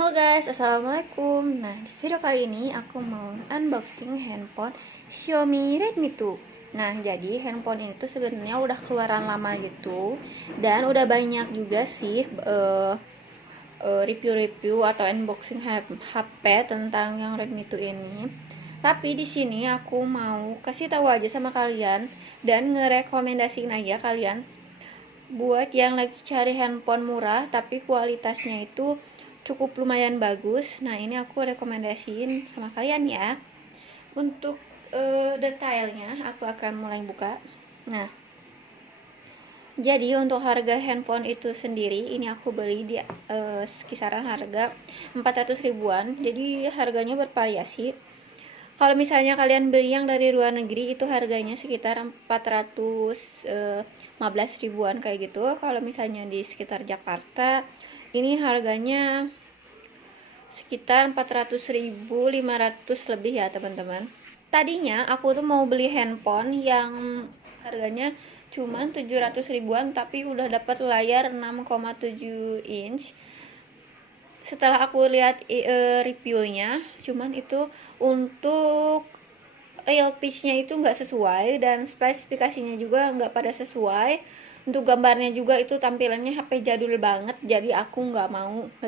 Halo guys, assalamualaikum. Nah, di video kali ini aku mau unboxing handphone Xiaomi Redmi 2. Nah, jadi handphone itu sebenarnya udah keluaran lama gitu, dan udah banyak juga sih review-review atau unboxing HP tentang yang Redmi 2 ini. Tapi di sini aku mau kasih tahu aja sama kalian dan ngerekomendasiin aja kalian buat yang lagi cari handphone murah tapi kualitasnya itu cukup lumayan bagus. Nah, ini aku rekomendasiin sama kalian ya. Untuk detailnya aku akan mulai buka. Nah, jadi untuk harga handphone itu sendiri ini aku beli di kisaran harga 400 ribuan. Jadi harganya bervariasi. Kalau misalnya kalian beli yang dari luar negeri itu harganya sekitar 415 ribuan kayak gitu. Kalau misalnya di sekitar Jakarta ini harganya sekitar 400.500 lebih ya teman-teman. Tadinya aku tuh mau beli handphone yang harganya cuman 700 ribuan tapi udah dapat layar 6,7 inch. Setelah aku lihat reviewnya, cuman itu untuk ILPS-nya itu nggak sesuai dan spesifikasinya juga nggak pada sesuai. Untuk gambarnya juga itu tampilannya HP jadul banget, jadi aku nggak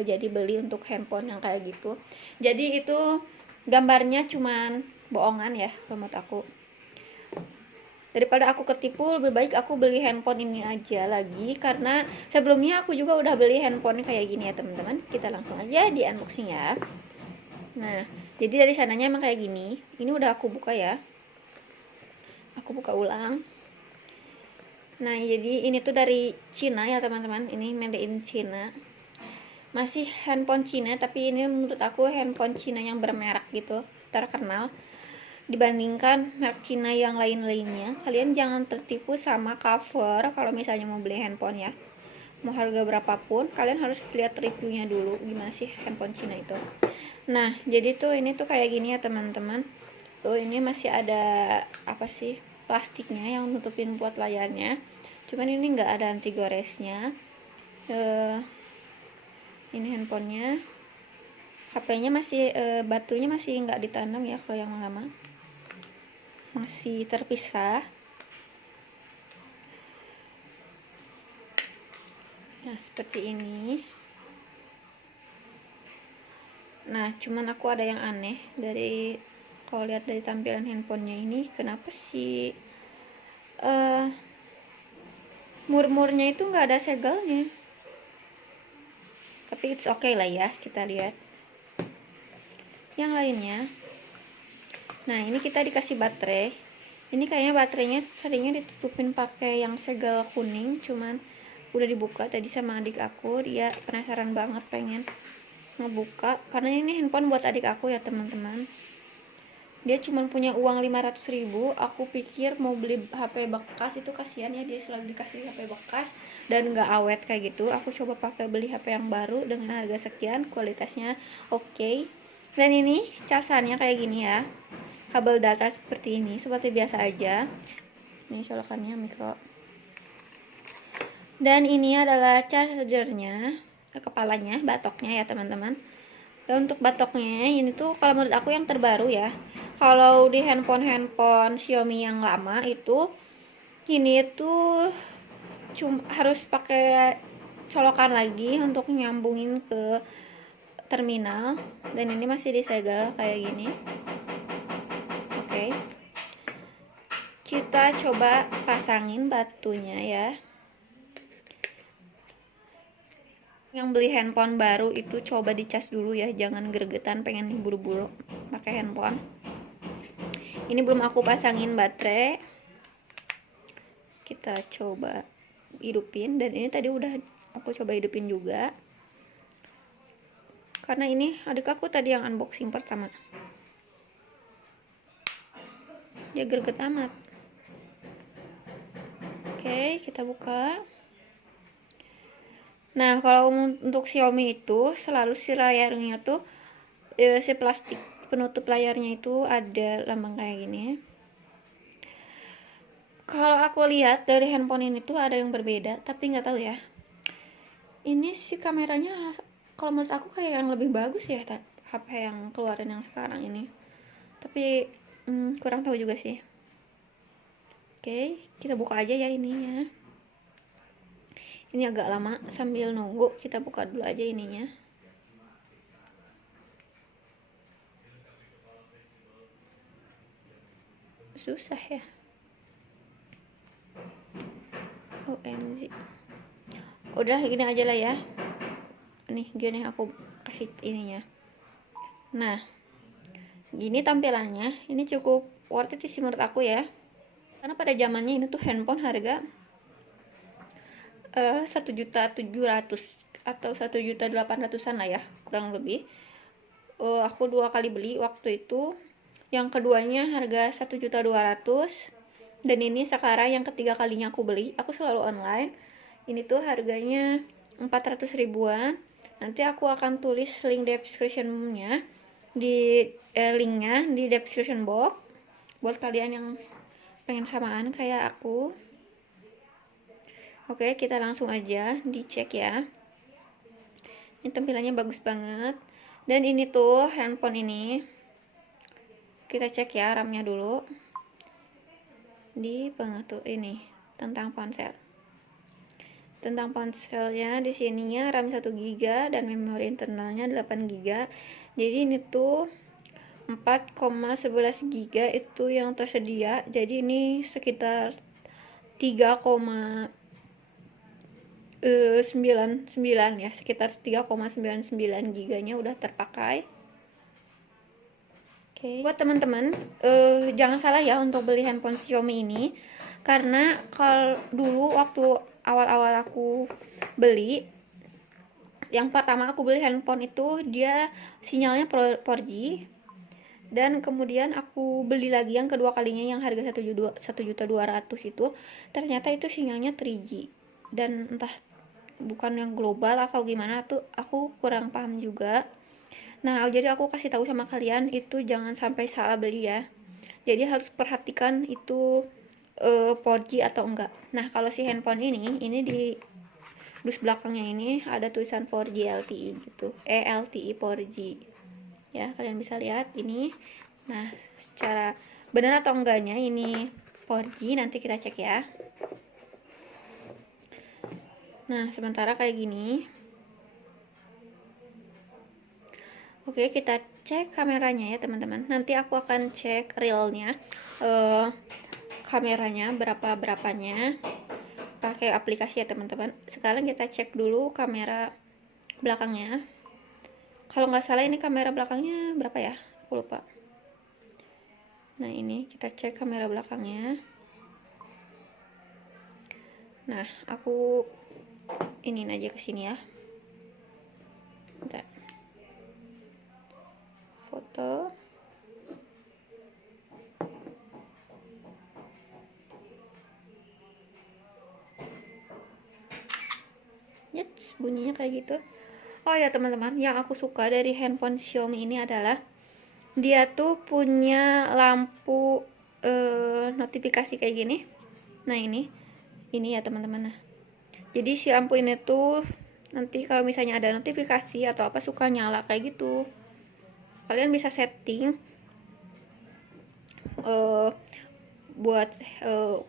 jadi beli untuk handphone yang kayak gitu. Jadi itu gambarnya cuman bohongan ya menurut aku. Daripada aku ketipu, lebih baik aku beli handphone ini aja lagi, karena sebelumnya aku juga udah beli handphone kayak gini ya teman-teman. Kita langsung aja di unboxing ya. Nah, jadi dari sananya emang kayak gini. Ini udah aku buka ya, aku buka ulang. Nah, jadi ini tuh dari Cina ya teman-teman. Ini made in Cina, masih handphone Cina, tapi ini menurut aku handphone Cina yang bermerek gitu, terkenal dibandingkan merek Cina yang lain-lainnya. Kalian jangan tertipu sama cover kalau misalnya mau beli handphone ya. Mau harga berapapun, kalian harus lihat reviewnya dulu gimana sih handphone Cina itu. Nah, jadi tuh ini tuh kayak gini ya teman-teman. Tuh ini masih ada apa sih, plastiknya yang nutupin buat layarnya. Cuman ini nggak ada anti goresnya. Ini handphonenya. HP-nya masih batunya masih nggak ditanam ya, kalau yang lama masih terpisah. Nah, seperti ini. Nah, cuman aku ada yang aneh dari, kalau lihat dari tampilan handphonenya ini, kenapa sih murmurnya itu nggak ada segelnya. Tapi it's okay lah ya, kita lihat yang lainnya. Nah, ini kita dikasih baterai. Ini kayaknya baterainya tadinya ditutupin pakai yang segel kuning, cuman udah dibuka tadi sama adik aku. Dia penasaran banget pengen ngebuka, karena ini handphone buat adik aku ya teman-teman. Dia cuma punya uang 500 ribu. Aku pikir mau beli HP bekas itu kasihan ya, dia selalu dikasih HP bekas dan nggak awet kayak gitu. Aku coba pakai beli HP yang baru dengan harga sekian, kualitasnya oke. Dan ini casannya kayak gini ya, kabel data seperti ini, seperti biasa aja. Ini colokannya mikro. Dan ini adalah chargernya, kepalanya, batoknya ya teman-teman. Dan untuk batoknya ini tuh kalau menurut aku yang terbaru ya. Kalau di handphone Xiaomi yang lama itu, ini tuh harus pakai colokan lagi untuk nyambungin ke terminal, dan ini masih disegel kayak gini. Oke. Kita coba pasangin batunya ya. Yang beli handphone baru itu coba dicas dulu ya, jangan gregetan pengen buru-buru pakai handphone. Ini belum aku pasangin baterai. Kita coba hidupin, dan ini tadi udah aku coba hidupin juga, karena ini adik aku tadi yang unboxing pertama. Dia greget amat. Oke, kita buka. Nah, kalau untuk Xiaomi itu selalu si layarnya tuh si plastik penutup layarnya itu ada lambang kayak gini. Kalau aku lihat dari handphone ini tuh ada yang berbeda, tapi nggak tahu ya. Ini si kameranya Kalau menurut aku kayak yang lebih bagus ya HP yang keluaran yang sekarang ini, tapi kurang tahu juga sih. Oke, kita buka aja ya ininya. Ini agak lama, sambil nunggu kita buka dulu aja ininya. Susah ya. OMG. Udah gini aja lah ya. Nih gini aku kasih ininya. Nah, gini tampilannya. Ini cukup worth it sih menurut aku ya. Karena pada zamannya ini tuh handphone harga 1.700.000 atau 1.800.000-an lah ya, kurang lebih. Aku 2 kali beli waktu itu. Yang keduanya harga 1.200.000, dan ini sekarang yang ketiga kalinya aku beli. Aku selalu online. Ini tuh harganya 400 ribuan. Nanti aku akan tulis link description-nya di linknya di description box buat kalian yang pengen samaan kayak aku. Oke, kita langsung aja dicek ya. Ini tampilannya bagus banget. Dan ini tuh handphone ini, kita cek ya RAM-nya dulu. Di pengatur ini tentang ponsel. Tentang ponselnya di sininya RAM 1 GB dan memori internalnya 8 GB. Jadi ini tuh 4,11 GB itu yang tersedia. Jadi ini sekitar 3,99 ya, sekitar 3,99 giganya udah terpakai. Oke, buat teman-teman jangan salah ya untuk beli handphone Xiaomi ini, karena kalau dulu waktu awal-awal aku beli, yang pertama aku beli handphone itu dia sinyalnya 4G, dan kemudian aku beli lagi yang kedua kalinya yang harga 1.200.000 itu, ternyata itu sinyalnya 3G, dan entah bukan yang global atau gimana tuh aku kurang paham juga. Nah, jadi aku kasih tahu sama kalian itu jangan sampai salah beli ya. Jadi harus perhatikan itu 4G atau enggak. Nah, kalau si handphone ini di dus belakangnya ini ada tulisan 4G LTE gitu. LTE 4G. Ya, kalian bisa lihat ini. Nah, secara benar atau enggaknya ini 4G nanti kita cek ya. Nah, sementara kayak gini. Oke, kita cek kameranya ya teman-teman. Nanti aku akan cek realnya, kameranya berapanya pakai aplikasi ya teman-teman. Sekarang kita cek dulu kamera belakangnya. Kalau nggak salah ini kamera belakangnya berapa ya? Aku lupa. Nah, ini kita cek kamera belakangnya. Nah, aku ini aja ke sini ya. Bentar. Foto. Yes, bunyinya kayak gitu. Oh ya teman-teman, yang aku suka dari handphone Xiaomi ini adalah dia tuh punya lampu notifikasi kayak gini. Nah, ini ya teman-teman. Nah, jadi si lampu ini tuh nanti kalau misalnya ada notifikasi atau apa suka nyala kayak gitu. Kalian bisa setting buat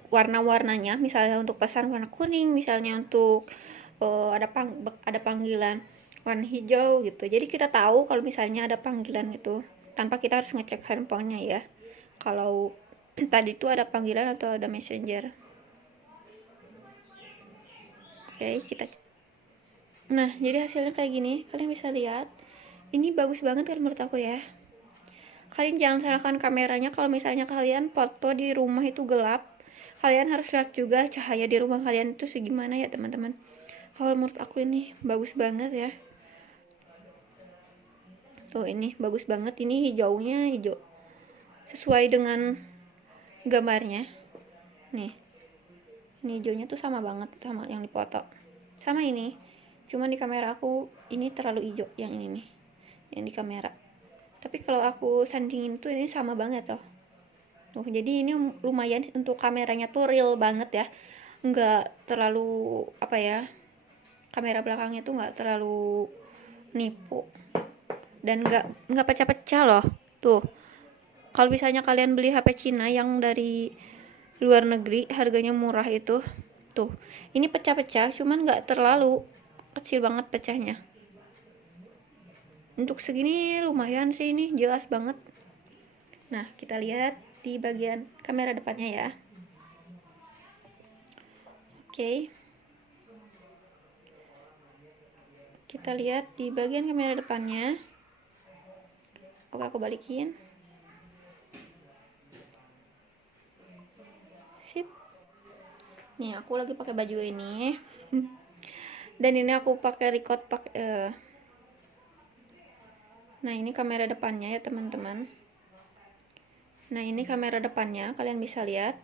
warna-warnanya, misalnya untuk pesan warna kuning, misalnya untuk ada panggilan warna hijau gitu. Jadi kita tahu kalau misalnya ada panggilan itu tanpa kita harus ngecek handphonenya ya, kalau tadi itu ada panggilan atau ada messenger. Oke, kita nah jadi hasilnya kayak gini, kalian bisa lihat ini bagus banget kan menurut aku ya. Kalian jangan salahkan kameranya kalau misalnya kalian foto di rumah itu gelap. Kalian harus lihat juga cahaya di rumah kalian itu segimana ya teman-teman. Kalau menurut aku ini bagus banget ya. Tuh ini bagus banget, ini hijaunya hijau sesuai dengan gambarnya. Nih, ini hijaunya tuh sama banget sama yang dipoto. Sama ini, cuman di kamera aku ini terlalu hijau yang ini nih, yang di kamera. Tapi kalau aku sandingin tuh ini sama banget toh. Tuh, jadi ini lumayan untuk kameranya tuh real banget ya. Nggak terlalu apa ya, kamera belakangnya tuh nggak terlalu nipu dan nggak pecah-pecah loh. Tuh, kalau misalnya kalian beli HP Cina yang dari luar negeri harganya murah itu, tuh ini pecah-pecah, cuman nggak terlalu kecil banget pecahnya. Untuk segini lumayan sih, ini jelas banget. Nah, kita lihat di bagian kamera depannya ya. Oke. Kita lihat di bagian kamera depannya. Oke, aku balikin. Sip. Nih, aku lagi pakai baju ini. Dan ini aku pakai record Nah, ini kamera depannya ya, teman-teman. Nah, ini kamera depannya, kalian bisa lihat.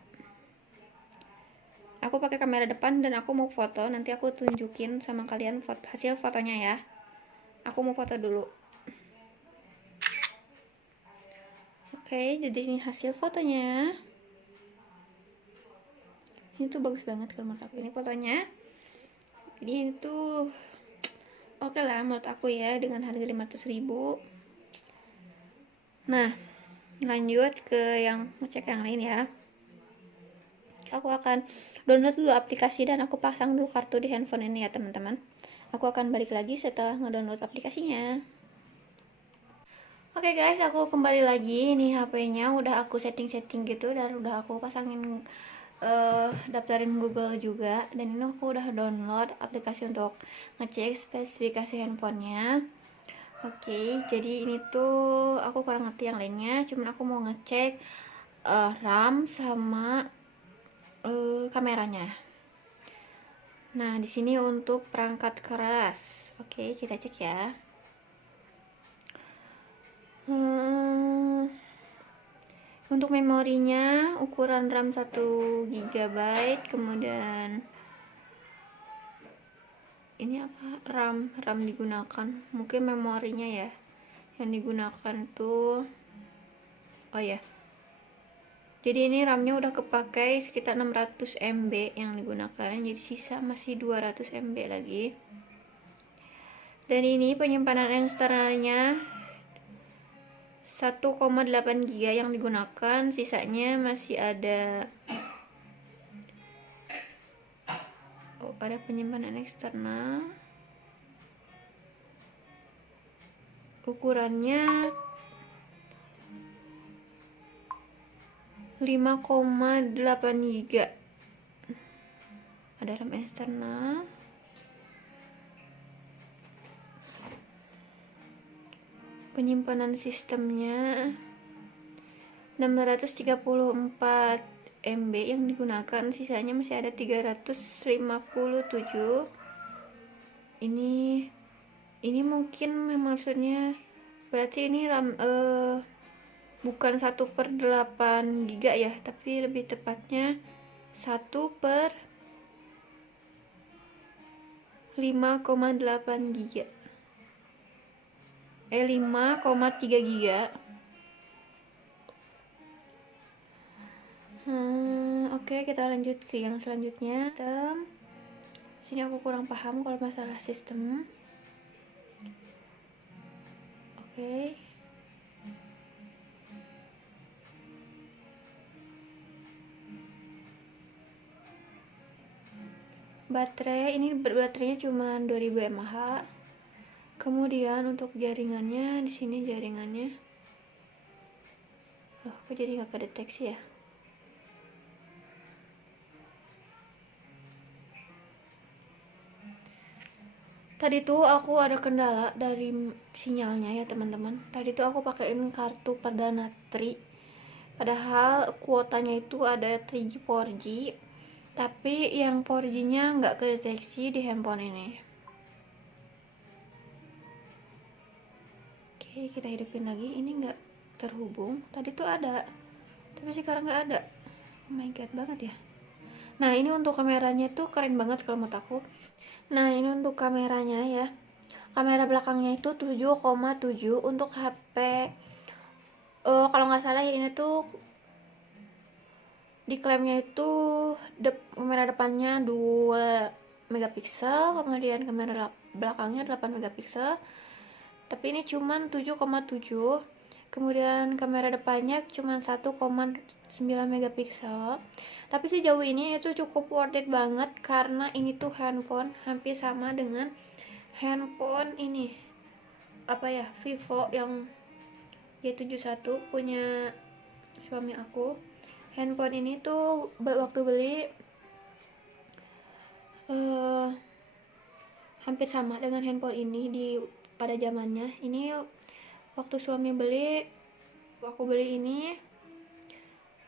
Aku pakai kamera depan dan aku mau foto, nanti aku tunjukin sama kalian hasil fotonya ya. Aku mau foto dulu. Oke, jadi ini hasil fotonya. Ini tuh bagus banget kalau menurut aku, ini fotonya. Jadi ini tuh oke lah menurut aku ya, dengan harga 500.000. Nah, lanjut ke yang ngecek yang lain ya. Aku akan download dulu aplikasi dan aku pasang dulu kartu di handphone ini ya, teman-teman. Aku akan balik lagi setelah ngedownload aplikasinya. Oke guys, aku kembali lagi. Ini HP-nya udah aku setting-setting gitu dan udah aku pasangin daftarin Google juga. Dan ini aku udah download aplikasi untuk ngecek spesifikasi handphonenya. Oke, jadi ini tuh aku kurang ngerti yang lainnya. Cuman aku mau ngecek RAM sama kameranya. Nah, di sini untuk perangkat keras. Oke, kita cek ya. Untuk memorinya ukuran RAM 1 GB, kemudian ini apa? RAM digunakan. Mungkin memorinya ya. Yang digunakan tuh oh ya. Jadi ini RAM-nya udah kepakai sekitar 600 MB yang digunakan. Jadi sisa masih 200 MB lagi. Dan ini penyimpanan eksternalnya 1,8 GB yang digunakan, sisanya masih ada penyimpanan eksternal. Ukurannya 5,8 GB. Ada RAM eksternal. Penyimpanan sistemnya 634 MB yang digunakan, sisanya masih ada 357. Ini mungkin maksudnya berarti ini RAM bukan 1/8 GB ya, tapi lebih tepatnya 1/5,8 GB. 5,3 GB. Oke, kita lanjut ke yang selanjutnya. Sini aku kurang paham kalau masalah sistem. Oke. Baterai ini baterainya cuma 2000 mAh. Kemudian untuk jaringannya, di sini jaringannya. Loh, kok jadi nggak kedeteksi ya? Tadi tuh aku ada kendala dari sinyalnya ya, teman-teman. Tadi tuh aku pakein kartu Perdana Tri. Padahal kuotanya itu ada 3G 4G. Tapi yang 4G-nya nggak kedeteksi di handphone ini. Oke, kita hidupin lagi. Ini nggak terhubung. Tadi tuh ada, tapi sekarang nggak ada. Oh my god banget ya. Nah, ini untuk kameranya tuh keren banget kalau menurut aku. Nah, ini untuk kameranya ya. Kamera belakangnya itu 7,7 untuk HP. Kalau nggak salah ini tuh di klaimnya itu kamera depannya 2 megapiksel, kemudian kamera belakangnya 8 megapiksel. tapi ini cuman 7,7. Kemudian kamera depannya cuman 1,9 megapiksel. Tapi sejauh ini itu cukup worth it banget karena ini tuh handphone hampir sama dengan handphone ini apa ya, Vivo yang Y71 punya suami aku. Handphone ini tuh waktu beli hampir sama dengan handphone ini pada zamannya. Ini waktu suami beli, aku beli ini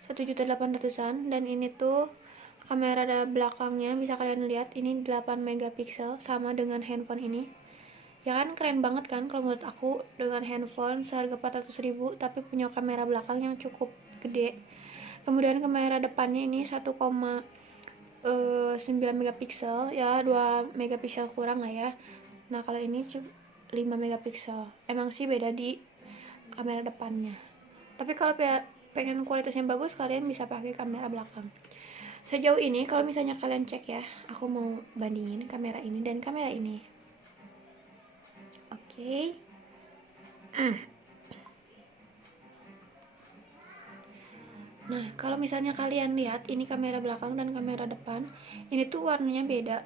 1.800.000-an, dan ini tuh kamera belakangnya bisa kalian lihat ini 8 megapiksel sama dengan handphone ini. Ya kan keren banget kan kalau menurut aku, dengan handphone seharga 400.000 tapi punya kamera belakang yang cukup gede. Kemudian kamera depannya ini 1,9 megapiksel, ya 2 megapiksel kurang lah ya. Nah kalau ini 5 megapiksel. Emang sih beda di kamera depannya. Tapi kalau pengen kualitasnya bagus, kalian bisa pakai kamera belakang. Sejauh ini kalau misalnya kalian cek ya, aku mau bandingin kamera ini dan kamera ini. Oke. Nah, kalau misalnya kalian lihat ini kamera belakang dan kamera depan, ini tuh warnanya beda.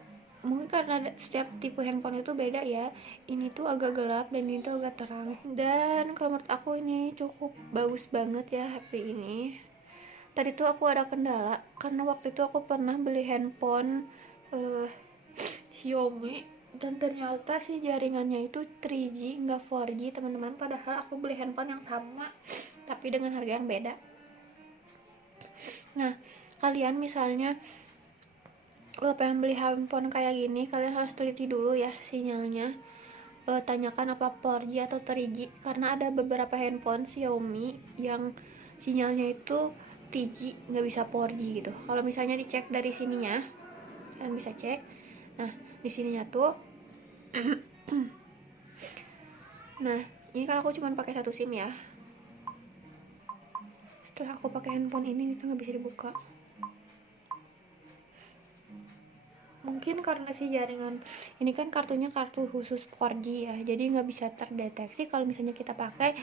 Mungkin karena setiap tipe handphone itu beda ya. Ini tuh agak gelap dan ini tuh agak terang. Dan kalau menurut aku ini cukup bagus banget ya HP ini. Tadi tuh aku ada kendala karena waktu itu aku pernah beli handphone Xiaomi, dan ternyata sih jaringannya itu 3G nggak 4G teman-teman. Padahal aku beli handphone yang sama tapi dengan harga yang beda. Nah, kalian misalnya pengen beli handphone kayak gini, kalian harus teliti dulu ya sinyalnya. Tanyakan apa 4G atau 3G, karena ada beberapa handphone Xiaomi yang sinyalnya itu 3G, nggak bisa 4G gitu. Kalau misalnya dicek dari sininya, kalian bisa cek. Nah, di sininya tuh nah, ini kan aku cuma pakai satu SIM ya. Setelah aku pakai handphone ini tuh nggak bisa dibuka. Mungkin karena si jaringan ini kan kartunya kartu khusus 4G ya, jadi nggak bisa terdeteksi kalau misalnya kita pakai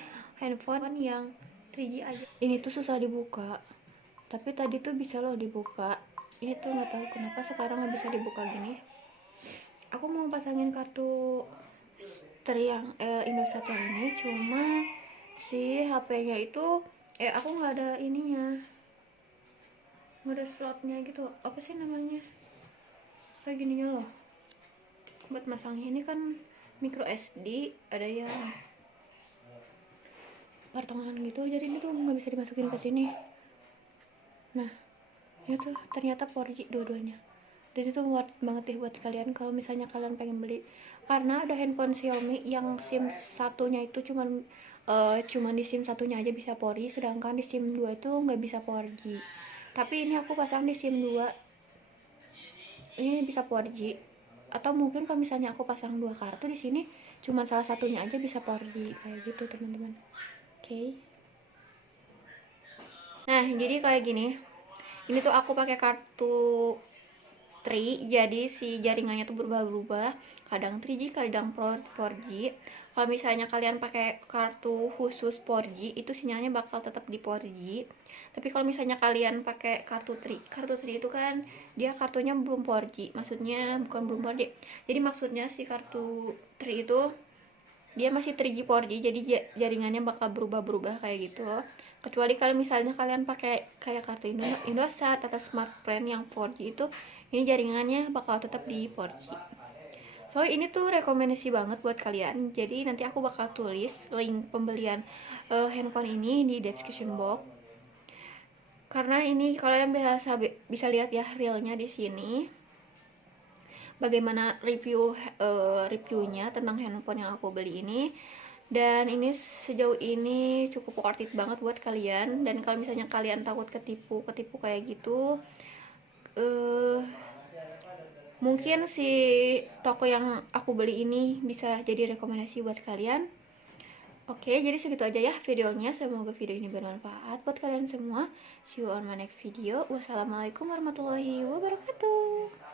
handphone yang 3G aja. Ini tuh susah dibuka, tapi tadi tuh bisa loh dibuka. Ini tuh nggak tahu kenapa sekarang nggak bisa dibuka gini. Aku mau pasangin kartu yang Indosat ini, cuma si HP-nya itu aku nggak ada ininya, nggak ada slotnya gitu. Apa sih namanya? Kayak gininya loh, buat masangnya. Ini kan micro SD, ada yang pertengahan gitu, jadi ini tuh nggak bisa dimasukin ke sini. Nah, ini tuh ternyata 4G dua-duanya, dan itu worth banget deh buat kalian kalau misalnya kalian pengen beli. Karena ada handphone Xiaomi yang SIM satunya itu cuman di SIM satunya aja bisa 4G, sedangkan di SIM 2 itu nggak bisa 4G. Tapi ini aku pasang di SIM 2, ini bisa 4G. Atau mungkin kalau misalnya aku pasang 2 kartu di sini, cuma salah satunya aja bisa 4G kayak gitu teman-teman. Oke. Nah, jadi kayak gini. Ini tuh aku pakai kartu 3, jadi si jaringannya tuh berubah-ubah, kadang 3G kadang 4G. Kalau misalnya kalian pakai kartu khusus 4G, itu sinyalnya bakal tetap di 4G. Tapi kalau misalnya kalian pakai kartu 3 itu kan dia kartunya belum 4G, maksudnya bukan belum 4G, jadi maksudnya si kartu 3 itu dia masih 3G 4G, jadi jaringannya bakal berubah-berubah kayak gitu. Kecuali kalau misalnya kalian pakai kayak kartu Indosat atau Smart Plan yang 4G itu, ini jaringannya bakal tetap di 4G. So ini tuh rekomendasi banget buat kalian. Jadi nanti aku bakal tulis link pembelian handphone ini di description box. Karena ini kalian bisa lihat ya realnya di sini. Bagaimana reviewnya tentang handphone yang aku beli ini. Dan ini sejauh ini cukup worth it banget buat kalian. Dan kalau misalnya kalian takut ketipu kayak gitu, mungkin si toko yang aku beli ini bisa jadi rekomendasi buat kalian. Oke, jadi segitu aja ya videonya. Semoga video ini bermanfaat buat kalian semua. See you on my next video. Wassalamualaikum warahmatullahi wabarakatuh.